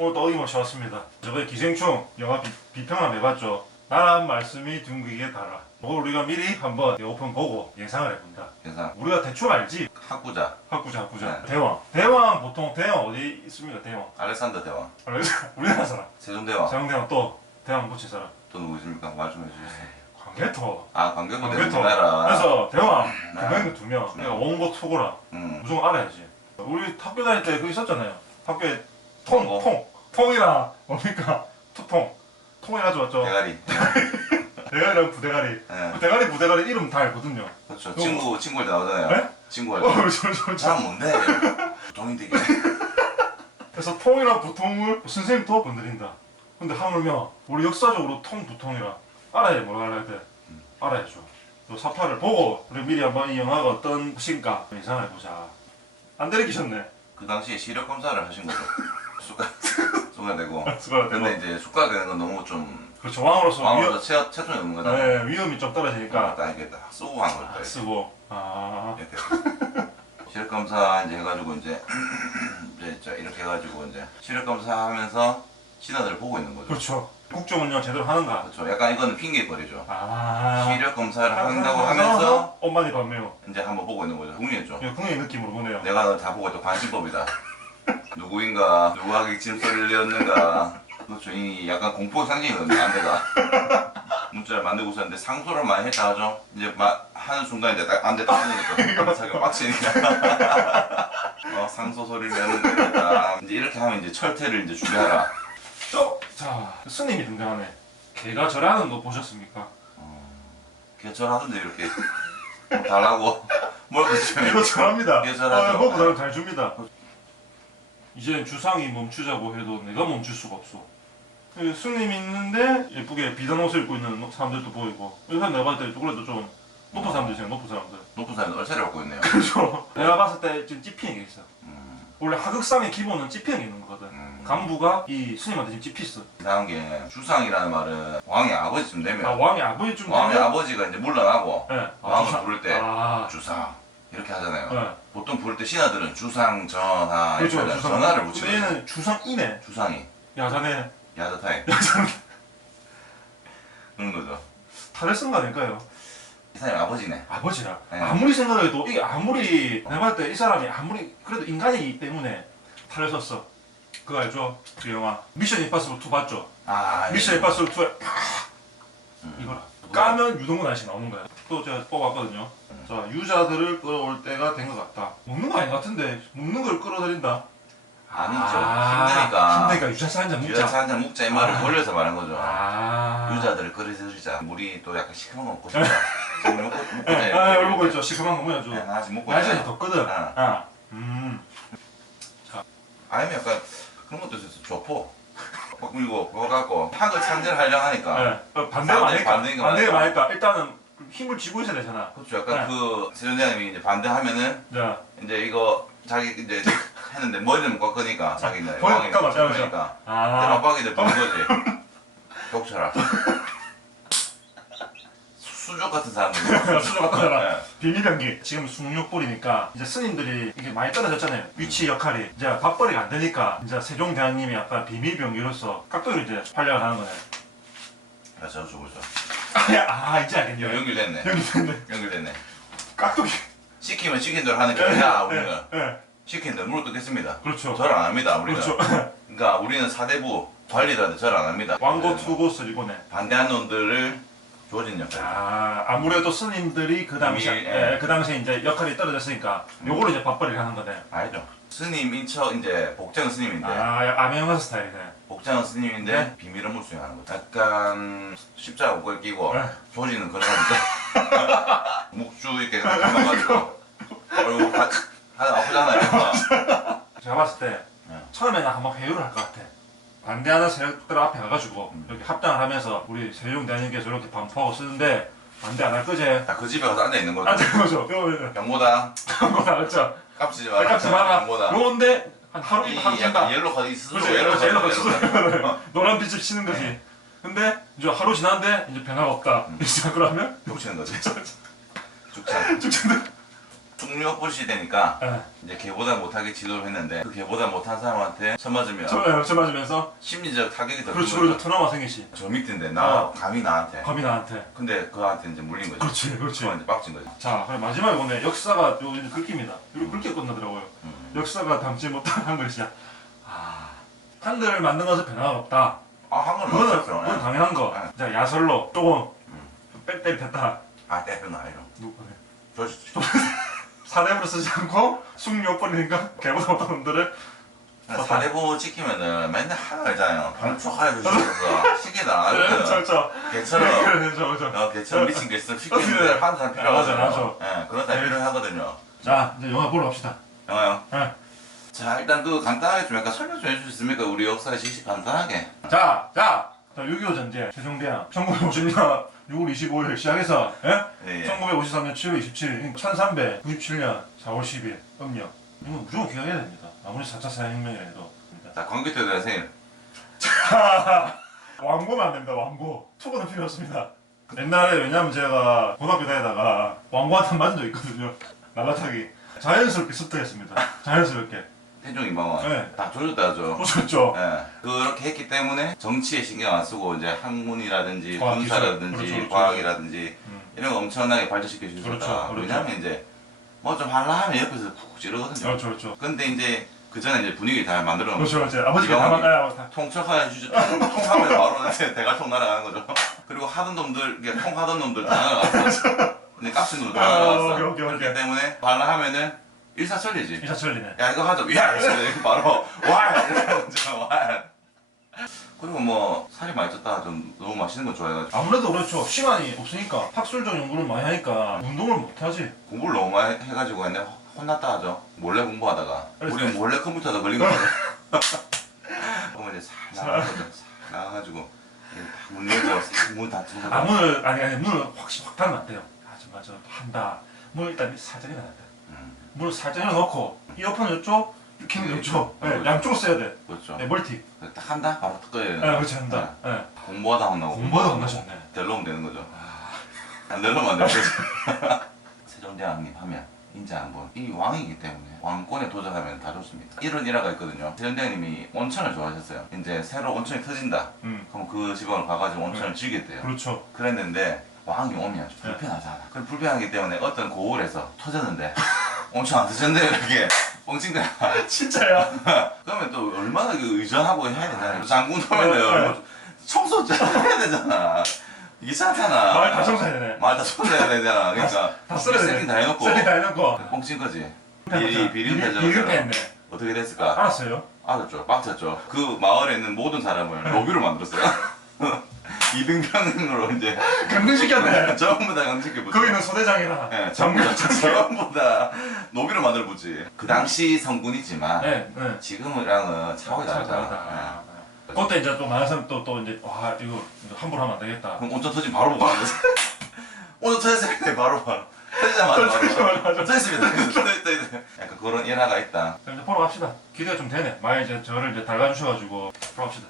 오늘도 어김없이 왔습니다. 저번에 기생충 영화 비평만 해봤죠. 나란 말씀이 둥기게 달아. 오늘 우리가 미리 한번 오픈 보고 예상을 해본다. 예상. 우리가 대충 알지? 학구자. 학구자. 네. 대왕 보통 대왕 어디 있습니까? 대왕. 알렉산더 대왕. 우리나라 사람. 세종대왕. 세왕대왕 또 대왕 붙인 사람. 또 누구 있습니까? 말 좀 해주세요. 광개토. 아 광개토 광개토. 대왕. 그래서 대왕 네. 두명이 두 명. 내가 원고 토고라. 무조건 알아야지. 우리 학교 다닐 때 그거 있었잖아요. 학교에 통이랑 뭡니까? 통이라지 맞죠? 대가리. 대가리랑 부대가리. 네. 그 대가리 부대가리 이름 다 알거든요. 그렇죠. 친구할 때 나오잖아요. 네? 친구할 때. 저. 잘 뭔데? 동인되게. 그래서 통이랑 부통을 선생님도 건드린다. 근데 하물며 우리 역사적으로 부통이라 알아야 뭐라 알아야 돼. 알아야죠. 또 사파를 보고 우리 미리 한번 이 영화가 어떤 것인가 예상을 해보자. 안 들이키셨네. 그 당시에 시력 검사를 하신 거죠. 숟가락 대고. 숟가락 근데 대고. 이제 숟가락 대는 건 너무 좀 그렇죠. 왕으로서 왕으로서 체중이 없는 거잖아요. 네, 위험이 좀 떨어지니까 딱 이렇게 딱 쓰고 한 거죠. 쓰고. 이렇게. 시력 검사 이제 해가지고 이제 이렇게 해가지고 이제 시력 검사하면서 신하들을 보고 있는 거죠. 그렇죠. 국정운영 제대로 하는가. 그렇죠. 약간 이거는 핑계거리죠. 아. 시력 검사를 한다고 하면서 엄마니 반매요. 이제 한번 보고 있는 거죠. 궁리했죠. 궁의 느낌으로 보네요. 내가 너 다 보고 있다. 관심법이다. 누구인가, 누가 기침소리를 내었는가. 그렇죠. 이 약간 공포의 상징이거든요. 안대가. 문자를 만들고 있었는데 상소를 많이 했다 하죠. 이제 하는 순간 이제 딱 안대 딱 쓰는 거죠. 자기가 빡치니까. 상소 소리를 내는 거다. 이제 이렇게 하면 이제 철퇴를 이제 준비하라. 자, 스님이 등장하네. 개가 절하는 거 보셨습니까? 개절하던데 이렇게 뭐 달라고 뭘 그렇죠. 개가 절합니다. 개절하죠. 먹고 나면 잘 줍니다. 이제 주상이 멈추자고 해도 내가 멈출 수가 없어. 그 스님이 있는데 예쁘게 비단 옷을 입고 있는 사람들도 보이고 여기서 내가 봤을 때 그래도 좀 높은 사람들 있어요. 높은 사람들. 높은 사람이 얼차려 갖고 있네요. 그렇죠. 내가 봤을 때 지금 찝히는 게 있어. 원래 하극상의 기본은 찝히는 게 있는 거거든. 간부가 이 스님한테 지금 찝혔어. 이상한 게 주상이라는 말은 왕의 아버지쯤 되면 왕의 아버지쯤 왕의 되면 아버지가 이제 물러나고 네. 왕을 부를 때 아. 주상 이렇게 하잖아요. 네. 보통 부를 때 신하들은 주상 전하 그렇죠. 이렇게 주상. 전하를 붙이는 얘는 주상이네. 주상이 야자네. 야자타임 그런 거죠. 탈을 거 아닐까요? 이 사람이 아버지네. 아버지라. 네. 아무리 생각해도 이게 아무리 내가 봤을 때 이 사람이 아무리 그래도 인간이기 때문에 탈을 썼어. 그거 알죠? 그 영화 미션 임파서블 2 봤죠? 미션 임파서블 2에 이거라. 까면 유동근 아저씨 나오는 거야. 또 제가 뽑았거든요. 자, 유자들을 끌어올 때가 된 것 같다. 먹는 거 아닌 것 같은데 먹는 걸 끌어들인다. 아니죠. 힘드니까. 힘드니까 유자차 한잔 먹자. 유자차 한잔 먹자 이 말을 돌려서 말한 거죠. 아. 유자들을 끌어들이자. 물이 또 약간 시큼한 거 먹고 싶다. 지금 먹고 네, 자요. 이러고 있죠. 시큼한 거 뭐야죠. 하나씩 먹고 야전이 자요. 덥거든. 아. 자. 아니면 약간 그런 것도 있었어. 조포. 그리고 그거 갖고 학을 창제하려고 하니까. 네. 반대가 많으니까. 반대가 반대가 많으니까 일단은 힘을 쥐고 있어야 되잖아. 그렇죠. 약간 네. 그 세종대왕님이 이제 반대하면은 자. 이제 이거 자기 이제 했는데 머리를 못 깎으니까 자기 이제 머리 왕이 깎아, 맞아, 그러니까 아. 대박박이들 부는 거지. 격쳐라. 수족 같은 사람들. 수저 갖다 놔라. 네. 비밀병기. 지금 숭늉불이니까 이제 스님들이 이게 많이 떨어졌잖아요. 위치 역할이. 이제 밥벌이가 안 되니까 이제 세종대왕님이 약간 비밀병기로서 깍두기를 이제 활약을 하는 거네. 야, 저 죽었어. 이제 알겠네요. 연결됐네. 연결됐네. 연결됐네. 깍두기. 시키면 시킨 대로 하니까 야 우리는 네. 시킨 대로 무릎 꿇겠습니다. 그렇죠. 절 안 합니다. 우리는. 그렇죠. 그러니까 우리는 사대부 관리들한테 절 안 합니다. 왕고 투고스 이거네. 반대한 놈들을 조진 역할. 아무래도 스님들이 그 당시에 예. 그 당시에 이제 역할이 떨어졌으니까 요걸로 이제 밥벌이를 하는 거네. 알죠. 스님 인처 이제 복장 스님인데 아메영화 스타일이네. 복장은 스님인데 네. 비밀 업무 수행하는 거죠. 약간 십자가 옷걸 끼고 네. 조지는 그런 사람들. 묵주 이렇게 감아가지고 얼굴 하나 아프잖아요. 제가 봤을 때 네. 처음에는 한번 회유를 할 것 같아. 반대하는 세력들 앞에 가가지고 이렇게 합당을 하면서 우리 세종대왕님께서 이렇게 반포하고 쓰는데 반대 안 할 거지? 딱 그 집에 가서 앉아 있는 거죠. 앉는 거죠. 이거 경보다 한거 나왔죠. 깝치지 마라. 값지 마라. 경보다. 요건데 한 하루 이 하루 약간 지나. 옐로 카드 있어서 그렇지. 옐로 옐로 카드 카드 노란 빛을 치는 거지. 근데 이제 하루 지났는데 이제 변화가 없다. 이제 그러면 족치는 거지. 죽창. 죽는다. 숙녀 시대니까 예. 이제 걔보다 못하게 지도를 했는데 그 걔보다 못한 사람한테 쳐 맞으면 저 맞으면서 심리적 타격이 더 그렇지 큰 거죠. 그렇지 트라우마 생기지. 저 밑인데 나 어. 감히 나한테. 겁이 나한테. 근데 그한테 이제 물린 거지. 그렇지 그렇지. 그건 이제 빡친 거지. 자 그럼 마지막에 오늘 역사가 요 이제 긁힙니다. 이거 긁게 끝나더라고요. 역사가 담지 못한 한글이야. 한글을 만든 것은 변화가 없다. 아 한글 그거는 맞았어. 그건 당연한 거. 네. 자 야설로 조금 뺄 됐다. 아 때려나 이런. 누구? 좋지. 사대부를 쓰지 않고 숙녀번이니까 걔보다 못한 놈들을 사대부 지키면은 맨날 한글잖아요. 방촉하여 주셔서 시계다 안 하거든. 그렇죠. 걔처럼 그렇죠. 걔처럼 미친 게 있으면 시키는데 하는 사람 필요하거든요. 맞아. 예, 그런 사람 필요하거든요. 자 이제 영화 보러 갑시다. 영화요. 네. 자 일단 그 간단하게 좀 약간 설명 좀 해줄 수 있습니까? 우리 역사의 지식 간단하게. 자 6.25 전쟁 세종대왕 1950년 6월 25일 시작해서 예? 예, 예. 1953년 7월 27일 1397년 4월 10일 음력 이거 무조건 기억해야 됩니다. 아무리 4차 산업혁명이라 해도 자 광교토에 대한 생일. 왕고는 안 됩니다. 왕고 투고는 필요 없습니다. 옛날에 왜냐면 제가 고등학교 다니다가 왕고한테 맞은 적 있거든요. 날라타기 자연스럽게 습득했습니다. 자연스럽게 태종 이방원. 네. 다 조졌다죠. 보셨죠? 예. 그렇게 했기 때문에 정치에 신경 안 쓰고 이제 학문이라든지 과학, 군사라든지 기술. 그렇죠. 과학이라든지 이런 거 엄청나게 발전시켜 주셨다. 그렇죠. 왜냐면 이제 뭐 좀 하려 하면 옆에서 푹 찌르거든요. 그렇죠. 근데 이제 그 전에 이제 분위기 다 만들어 놓고 그렇죠. 아버지가 다 만나야 통첩하여 주죠. 통하면 바로 이제 대갈통 날아가는 거죠. 그리고 하던 놈들, 이게 통하던 놈들 다 날아갔어. 근데 깝친 놈들 다 날아갔어. 오케이. 그렇기 때문에 발라 하면은 일사천리지. 이사철리네. 야 이거 하자. 야 이거 바로 와 이러면서 와. 그리고 뭐 살이 많이 쪘다 좀 너무 맛있는 거 좋아해가지고 아무래도 그렇죠. 시간이 없으니까 학술적 연구를 많이 하니까 운동을 못 하지. 공부를 너무 많이 해가지고 근데 혼났다 하죠. 몰래 공부하다가 우리 몰래 컴퓨터에다 걸린 거거든. 그러면 이제 싹 나가거든. 싹 나가가지고 문 열고 문 닫히고 아 문을 아니 문을 확 닫으면 안 돼요. 맞아 한다. 문을 일단 살짝 열어놔야 돼. 문을 살짝 열어놓고 이어폰은 이쪽, 킹은 이쪽. 네, 양쪽으로 써야 돼. 그렇죠. 네, 멀티. 딱 한다 바로 뜯어야 돼. 네, 그렇지 한다. 네. 공부하다 혼나고 공부하다 혼나셨네. 델로면 되는 거죠. 안 델로면 안 되는 거죠. 세종대왕님 하면 인자 한번 이 왕이기 때문에 왕권에 도전하면 다 좋습니다. 이런 일화가 있거든요. 세종대왕님이 온천을 좋아하셨어요. 이제 새로 온천이 터진다. 그럼 그 지방을 가가지고 온천을 즐겼대요. 그렇죠. 그랬는데 왕이 오면 좀 불편하잖아. 그럼 불편하기 때문에 어떤 고을에서 터졌는데 온천 안 터졌는데 이렇게 뻥친 거야. 진짜야? 그러면 또 얼마나 그 의존하고 해야 되나. 장군 오면은 청소 좀 해야 되잖아. 이상하잖아. 말 다 청소해야 되네. 말 다 청소해야 되잖아. 그러니까 다 써야 되네. 세팅 다 해놓고 세팅 다 해놓고. 뻥친 거지. 비밀패죠. 비밀패죠. 어떻게 됐을까? 알았어요. 알았죠. 빡쳤죠. 그 마을에 있는 모든 사람을 로비로 만들었어요. 200명으로 이제 강등시켰네. 전부 다 강직해보지. 거기는 소대장이라. 네, 전부 다 노비로 만들어보지. 그 당시 성군이지만 네. 지금이랑은 차원이 다르다. 그때 이제 또 많은 사람 또 이제 와 이거 함부로 하면 안 되겠다. 그럼 온천 터진 바로 보고 하는 거지. 온천 터졌을 때 바로 터지자마자 바로 터졌습니다. 약간 그런 일화가 있다. 그럼 이제 보러 갑시다. 기대가 좀 되네. 많이 이제 저를 이제 달가주셔가지고 보러 갑시다.